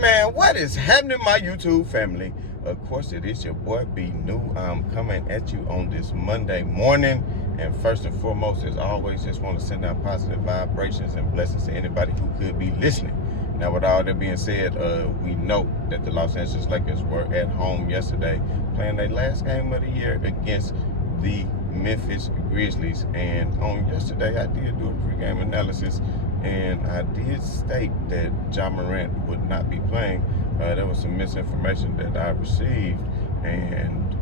Man, what is happening, my YouTube family? Of course, it is your boy B New. I'm coming at you on this Monday morning. And first and foremost, as always, just want to send out positive vibrations and blessings to anybody who could be listening. Now, with all that being said, we know that the Los Angeles Lakers were at home yesterday playing their last game of the year against the Memphis Grizzlies. And on yesterday, I did do a pregame analysis, and I did state that Ja Morant would not be playing. There was some misinformation that I received, and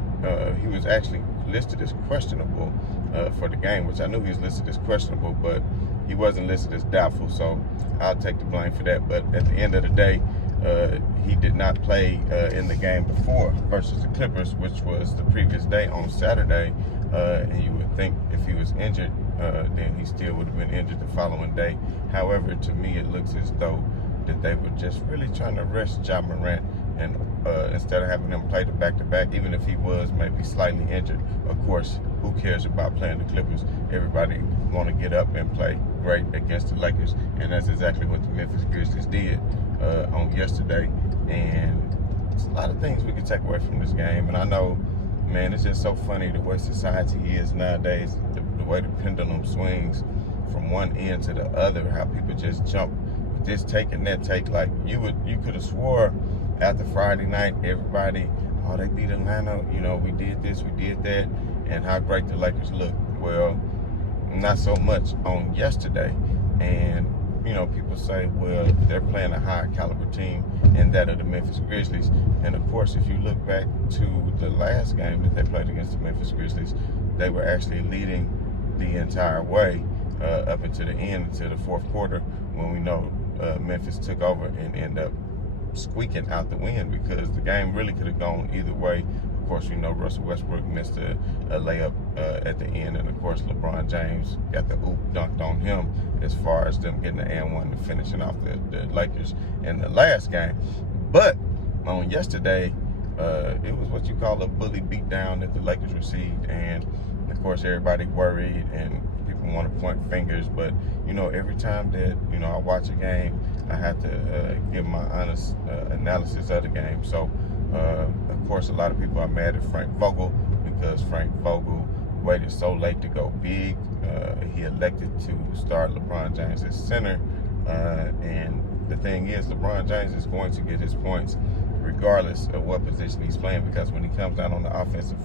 he was actually listed as questionable for the game, which I knew he was listed as questionable, but he wasn't listed as doubtful, so I'll take the blame for that. But at the end of the day, he did not play in the game before versus the Clippers, which was the previous day on Saturday. And you would think if he was injured, then he still would have been injured the following day. However, to me, it looks as though that they were just really trying to rest Ja Morant, and instead of having him play the back-to-back, even if he was maybe slightly injured. Of course, who cares about playing the Clippers? Everybody want to get up and play great against the Lakers, and that's exactly what the Memphis Grizzlies did on yesterday. And it's a lot of things we can take away from this game, and I know, man, it's just so funny the way society is nowadays, the way the pendulum swings from one end to the other, how people just jump with this take and that take. Like, you could have swore after Friday night, everybody, oh, they beat Atlanta, you know, we did this, we did that, and how great the Lakers look. Well, not so much on yesterday. And, you know, people say, well, they're playing a higher caliber team, and that of the Memphis Grizzlies. And of course, if you look back to the last game that they played against the Memphis Grizzlies, they were actually leading the entire way up into the end, into the fourth quarter, when we know Memphis took over and ended up squeaking out the win, because the game really could have gone either way. Of course, we know Russell Westbrook missed a layup at the end, and of course LeBron James got the oop dunked on him as far as them getting the and one and finishing off the Lakers in the last game. But on yesterday, it was what you call a bully beatdown that the Lakers received, and of course everybody worried and people want to point fingers. But you know, every time that I watch a game, I have to give my honest analysis of the game. So of course, a lot of people are mad at Frank Vogel because Frank Vogel waited so late to go big. He elected to start LeBron James as center, and the thing is, LeBron James is going to get his points regardless of what position he's playing, because when he comes down on the offensive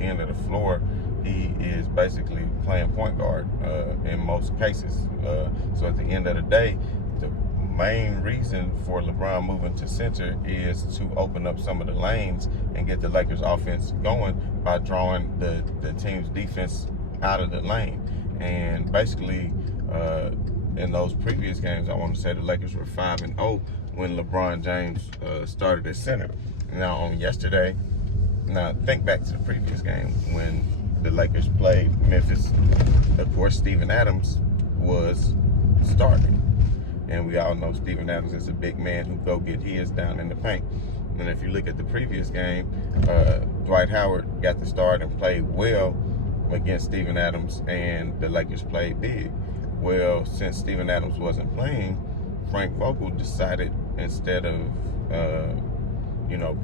end of the floor, he is basically playing point guard in most cases. So at the end of the day, the main reason for LeBron moving to center is to open up some of the lanes and get the Lakers offense going by drawing the team's defense out of the lane. And basically, in those previous games, I want to say the Lakers were 5-0 when LeBron James started at center. Now on yesterday, now think back to the previous game when the Lakers played Memphis. Of course, Steven Adams was starting, and we all know Steven Adams is a big man who go get his down in the paint. And if you look at the previous game, Dwight Howard got the start and played well against Steven Adams, and the Lakers played big. Well, since Steven Adams wasn't playing, Frank Vogel decided instead of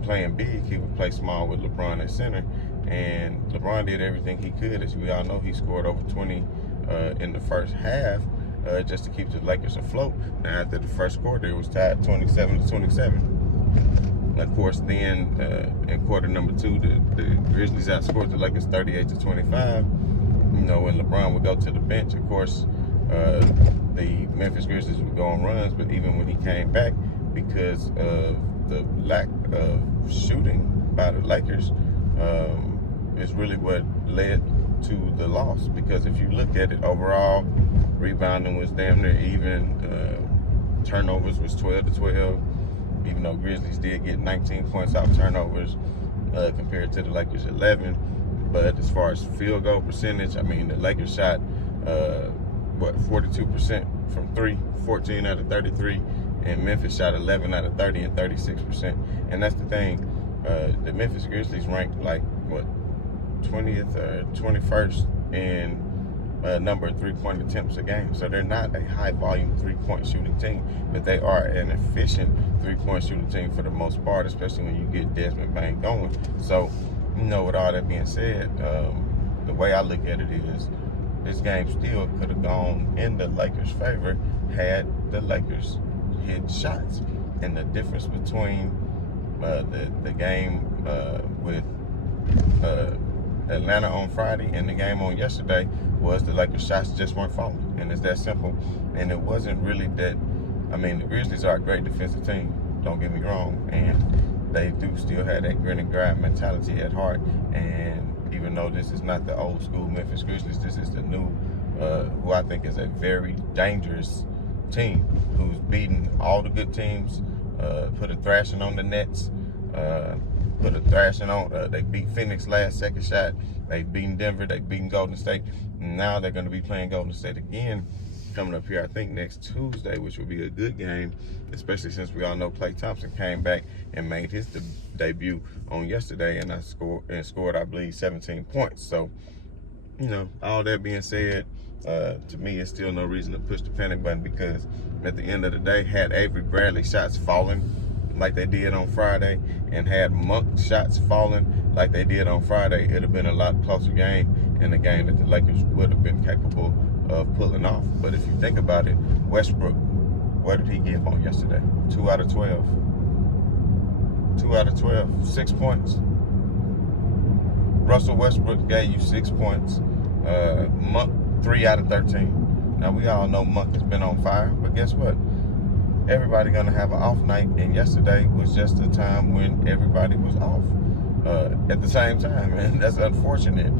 playing big, he would play small with LeBron at center. And LeBron did everything he could. As we all know, he scored over 20 in the first half just to keep the Lakers afloat. Now, after the first quarter, it was tied 27-27. Of course, then in quarter number two, the Grizzlies outscored the Lakers 38-25. You know, when LeBron would go to the bench, of course, the Memphis Grizzlies would go on runs. But even when he came back, because of the lack of shooting by the Lakers, is really what led to the loss. Because if you look at it overall, rebounding was damn near even. Turnovers was 12-12, even though Grizzlies did get 19 points off turnovers compared to the Lakers 11. But as far as field goal percentage, I mean, the Lakers shot 42% from three, 14 out of 33, and Memphis shot 11 out of 30 and 36%. And that's the thing, the Memphis Grizzlies ranked like 20th or 21st in number of three-point attempts a game. So they're not a high-volume three-point shooting team, but they are an efficient three-point shooting team for the most part, especially when you get Desmond Bain going. So, with all that being said, the way I look at it is this game still could have gone in the Lakers' favor had the Lakers hit shots. And the difference between the game with Atlanta on Friday and the game on yesterday was the Lakers' shots just weren't falling. And it's that simple. And it wasn't really that. I mean, the Grizzlies are a great defensive team, don't get me wrong, and they do still have that grit and grind mentality at heart. And even though this is not the old school Memphis Grizzlies, this is the new, who I think is a very dangerous team, who's beaten all the good teams, put a thrashing on the Nets, put a thrashing on, they beat Phoenix last second shot, they've beaten Denver, they've beaten Golden State, and now they're going to be playing Golden State again coming up here, I think, next Tuesday, which will be a good game, especially since we all know Klay Thompson came back and made his debut on yesterday, and scored, I believe, 17 points. So, all that being said, to me, it's still no reason to push the panic button, because at the end of the day, had Avery Bradley shots fallen like they did on Friday, and had Monk shots fallen like they did on Friday, it would have been a lot closer game, and a game that the Lakers would have been capable of pulling off. But if you think about it, Westbrook, what did he give on yesterday? 2 out of 12. 2 out of 12, 6 points. Russell Westbrook gave you 6 points. Monk, 3 out of 13. Now, we all know Monk has been on fire, but guess what? Everybody gonna have an off night, and yesterday was just a time when everybody was off at the same time, and that's unfortunate.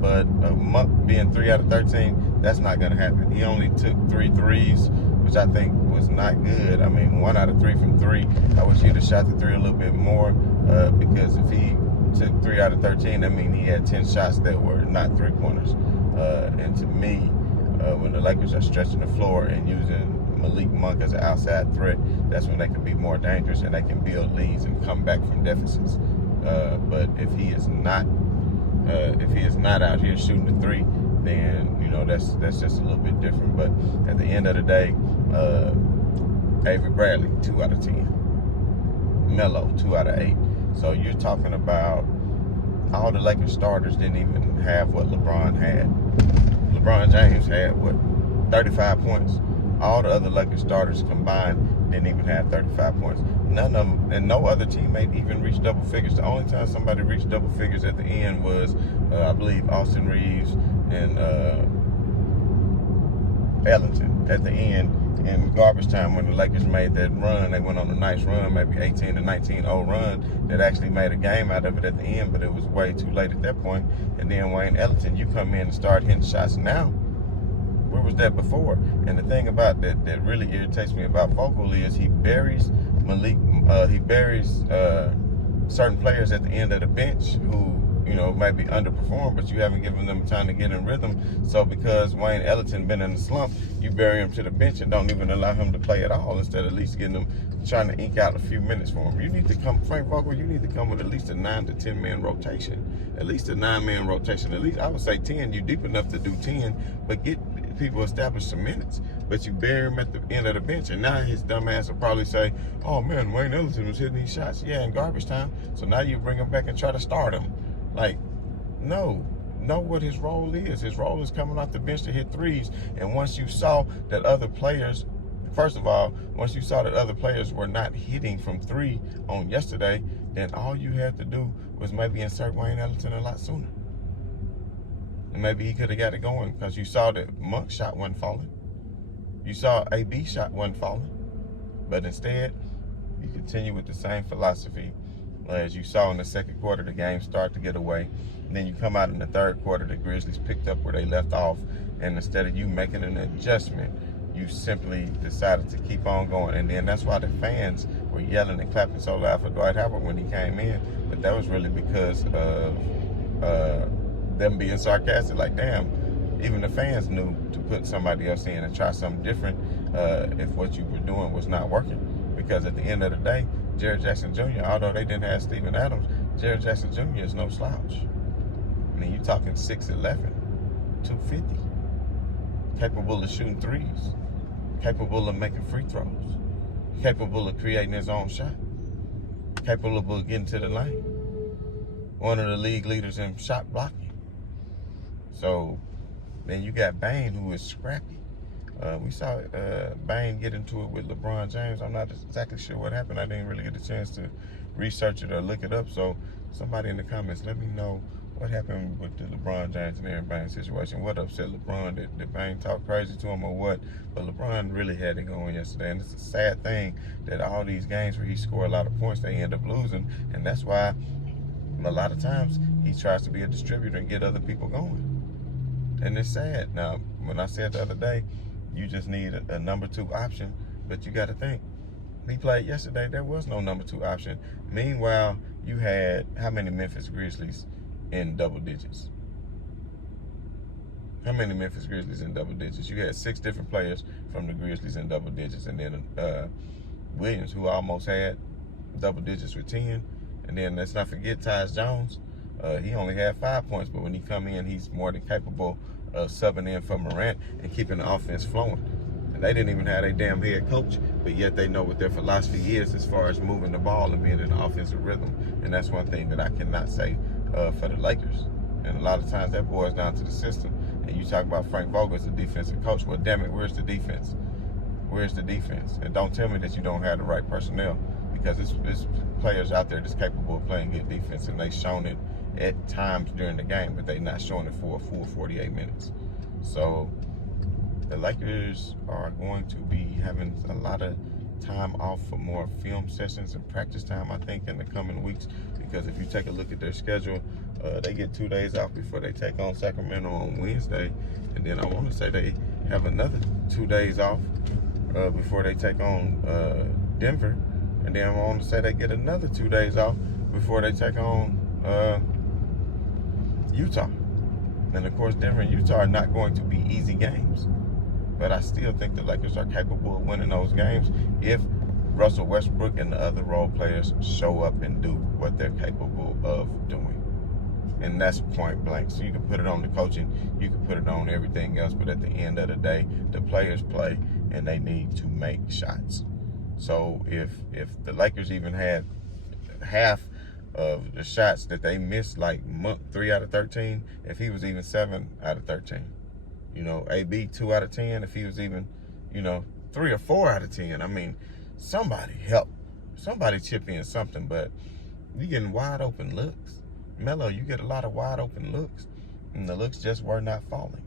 But Monk being 3 out of 13, that's not going to happen. He only took 3 threes, which I think was not good. I mean, 1 out of 3 from 3. I wish he'd have shot the 3 a little bit more, because if he took 3 out of 13, that means he had 10 shots that were not three-pointers. And to me, when the Lakers are stretching the floor and using Malik Monk as an outside threat, that's when they can be more dangerous and they can build leads and come back from deficits. But if he is not out here shooting the 3, then that's just a little bit different. But at the end of the day, Avery Bradley, 2 out of 10. Melo, 2 out of 8. So you're talking about all the Lakers starters didn't even have what LeBron had. LeBron James had 35 points. All the other Lakers starters combined didn't even have 35 points. None of them, and no other teammate even reached double figures. The only time somebody reached double figures at the end was, I believe, Austin Reeves and Ellington at the end in garbage time when the Lakers made that run. They went on a nice run, maybe 18 to 19-0 run that actually made a game out of it at the end, but it was way too late at that point. And then Wayne Ellington, you come in and start hitting shots now. Where was that before? And the thing about that really irritates me about Vogel is he buries certain players at the end of the bench who, maybe underperform, but you haven't given them time to get in rhythm. So because Wayne Ellington been in the slump, you bury him to the bench and don't even allow him to play at all, instead of at least getting him, trying to ink out a few minutes for him. You need to come, Frank Vogel, you need to come with at least a 9 to 10 man rotation. At least a 9-man rotation. At least I would say 10. You're deep enough to do 10, but get people establish some minutes. But you bury him at the end of the bench, and now his dumb ass will probably say, oh man, Wayne Ellington was hitting these shots, yeah, in garbage time. So now you bring him back and try to start him. Like, no. Know what his role is. His role is coming off the bench to hit threes. And once you saw that other players, first of all, once you saw that other players were not hitting from 3 on yesterday, then all you had to do was maybe insert Wayne Ellington a lot sooner. And maybe he could have got it going, because you saw that Monk's shot wasn't falling. You saw AB's shot wasn't falling. But instead, you continue with the same philosophy. As you saw in the second quarter, the game started to get away. And then you come out in the third quarter, the Grizzlies picked up where they left off. And instead of you making an adjustment, you simply decided to keep on going. And then that's why the fans were yelling and clapping so loud for Dwight Howard when he came in. But that was really because of them being sarcastic. Like, damn, even the fans knew to put somebody else in and try something different if what you were doing was not working. Because at the end of the day, Jared Jackson Jr., although they didn't have Steven Adams, Jared Jackson Jr. is no slouch. I mean, you're talking 6'11", 250, capable of shooting threes, capable of making free throws. capable of creating his own shot, capable of getting to the lane. One of the league leaders in shot blocking. So then you got Bane, who is scrappy. We saw Bane get into it with LeBron James. I'm not exactly sure what happened. I didn't really get a chance to research it or look it up. So somebody in the comments, let me know what happened with the LeBron James and Aaron Bane situation. What upset LeBron? Did Bane talk crazy to him or what? But LeBron really had it going yesterday. And it's a sad thing that all these games where he scored a lot of points, they end up losing. And that's why a lot of times he tries to be a distributor and get other people going. And it's sad. Now, when I said the other day, you just need a number 2 option, but you got to think. He played yesterday, there was no number 2 option. Meanwhile, you had how many Memphis Grizzlies in double digits? How many Memphis Grizzlies in double digits? You had 6 different players from the Grizzlies in double digits, and then Williams, who almost had double digits with 10. And then let's not forget Tyus Jones. He only had 5 points, but when he come in, he's more than capable of subbing in for Morant and keeping the offense flowing. And they didn't even have a damn head coach, but yet they know what their philosophy is as far as moving the ball and being in the offensive rhythm. And that's one thing that I cannot say for the Lakers. And a lot of times that boils down to the system. And you talk about Frank Vogel as the defensive coach. Well, damn it, where's the defense? Where's the defense? And don't tell me that you don't have the right personnel, because it's players out there that's capable of playing good defense, and they've shown it at times during the game, but they're not showing it for a full 48 minutes. So the Lakers are going to be having a lot of time off for more film sessions and practice time, I think, in the coming weeks, because if you take a look at their schedule, they get 2 days off before they take on Sacramento on Wednesday, and then I want to say they have another 2 days off before they take on Denver, and then I want to say they get another 2 days off before they take on Utah. And of course, Denver and Utah are not going to be easy games, but I still think the Lakers are capable of winning those games if Russell Westbrook and the other role players show up and do what they're capable of doing. And that's point blank. So you can put it on the coaching, you can put it on everything else, but at the end of the day, the players play and they need to make shots. So if the Lakers even had half of the shots that they missed, like 3 out of 13, if he was even 7 out of 13, you know, AB 2 out of 10, if he was even, you know, 3 or 4 out of 10, I mean, somebody help, somebody chip in something. But you getting wide open looks. Melo, you get a lot of wide open looks, and the looks just were not falling.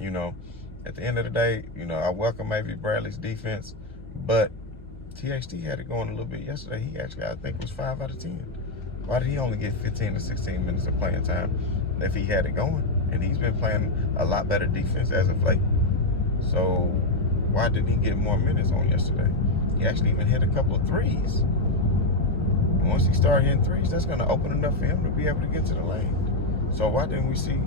You know, at the end of the day, you know, I welcome Avery Bradley's defense, but THT had it going a little bit yesterday. He actually, I think, was 5 out of 10. Why did he only get 15 to 16 minutes of playing time if he had it going? And he's been playing a lot better defense as of late. So why didn't he get more minutes on yesterday? He actually even hit a couple of threes. And once he started hitting threes, that's going to open enough for him to be able to get to the lane. So why didn't we see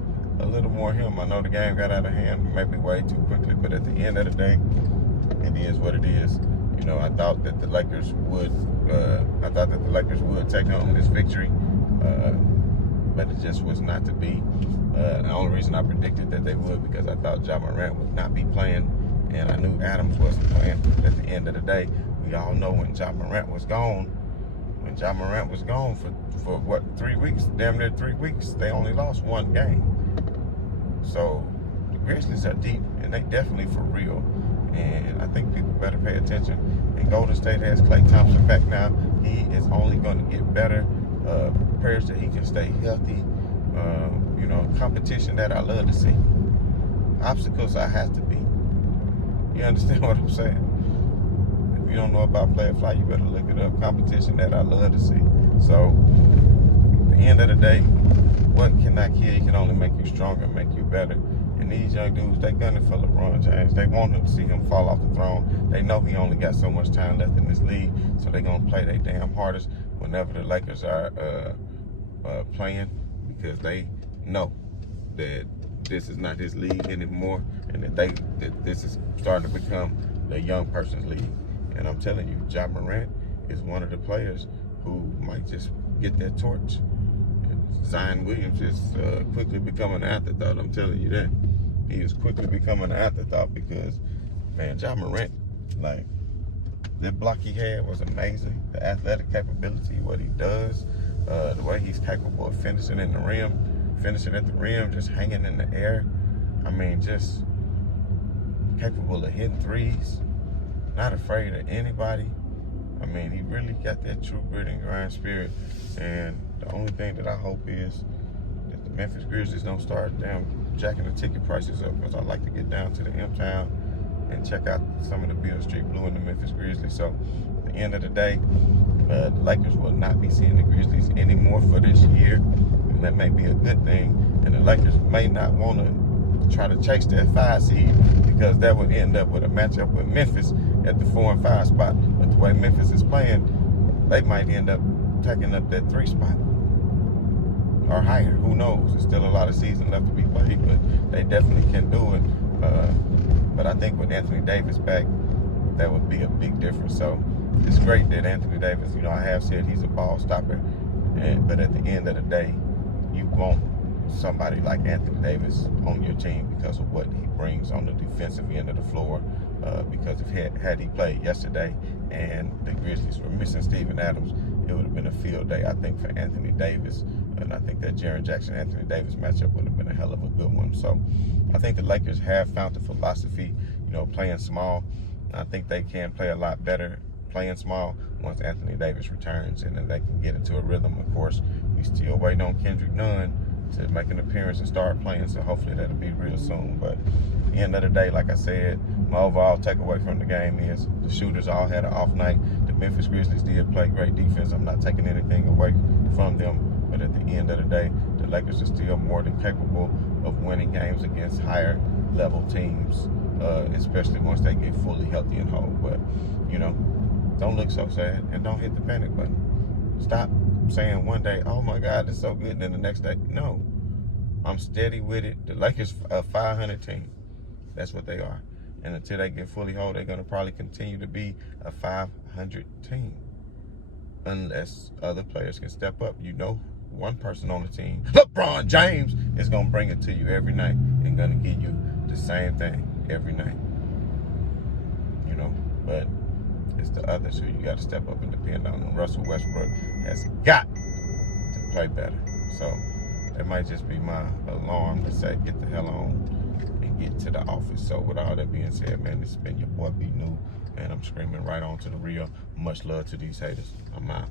a little more of him? I know the game got out of hand maybe way too quickly, but at the end of the day, it is what it is. You know, I thought that the Lakers would take home this victory, but it just was not to be. The only reason I predicted that they would, because I thought Ja Morant would not be playing, and I knew Adams wasn't playing. At the end of the day, we all know when Ja Morant was gone, for what, 3 weeks, damn near 3 weeks, they only lost 1 game. So the Grizzlies are deep, and they definitely for real. And I think people better pay attention. And Golden State has Klay Thompson back now. He is only going to get better. Prayers that he can stay healthy. You know, competition that I love to see. Obstacles I have to be. You understand what I'm saying? If you don't know about Play or Fly, you better look it up. Competition that I love to see. So, at the end of the day, what cannot kill you can only make you stronger and make you better. And these young dudes, they gunning for LeBron James. They want him to see him fall off the throne. They know he only got so much time left in this league, so they're going to play their damn hardest whenever the Lakers are playing, because they know that this is not his league anymore, and that this is starting to become the young person's league. And I'm telling you, Ja Morant is one of the players who might just get that torch. Zion Williams is quickly becoming an afterthought. I'm telling you that. He is quickly becoming an afterthought because, man, Ja Morant, like, The block he had was amazing. The athletic capability, what he does, the way he's capable of finishing in the rim, finishing at the rim, just hanging in the air. I mean, just capable of hitting threes, not afraid of anybody. I mean, he really got that true grit and grind spirit. And the only thing that I hope is that the Memphis Grizzlies don't start jacking the ticket prices up, because I like to get down to the M-Town and check out some of the Beale Street Blue and the Memphis Grizzlies. So at the end of the day, the Lakers will not be seeing the Grizzlies anymore for this year, and that may be a good thing. And the Lakers may not want to try to chase that 5 seed, because that would end up with a matchup with Memphis at the 4 and 5 spot. But the way Memphis is playing, they might end up taking up that 3 spot or higher. Who knows? There's still a lot of season left to be played, but they definitely can do it. But I think with Anthony Davis back, that would be a big difference. So it's great that Anthony Davis, you know, I have said he's a ball stopper, but at the end of the day, you want somebody like Anthony Davis on your team because of what he brings on the defensive end of the floor. Because had he played yesterday and the Grizzlies were missing Steven Adams, it would have been a field day, I think, for Anthony Davis. And I think that Jaren Jackson-Anthony Davis matchup would have been a hell of a good one. So I think the Lakers have found the philosophy, you know, playing small. I think they can play a lot better playing small once Anthony Davis returns, and then they can get into a rhythm. Of course, we still waiting on Kendrick Nunn to make an appearance and start playing, so hopefully that'll be real soon. But at the end of the day, like I said, my overall takeaway from the game is the shooters all had an off night. The Memphis Grizzlies did play great defense. I'm not taking anything away from them, but at the end of the day, the Lakers are still more than capable of winning games against higher level teams, especially once they get fully healthy and whole. But, you know, don't look so sad and don't hit the panic button. Stop saying one day, oh my God, it's so good, and then the next day, no. I'm steady with it. The Lakers are a 500 team. That's what they are. And until they get fully whole, they're going to probably continue to be a 500 team. Unless other players can step up. You know, one person on the team, LeBron James, is going to bring it to you every night and going to give you the same thing every night. You know, but it's the others who you got to step up and depend on. And Russell Westbrook has got to play better. So that might just be my alarm to say, get the hell on and get to the office. So with all that being said, man, this has been your boy B New, and I'm screaming right on to the real. Much love to these haters. I'm out.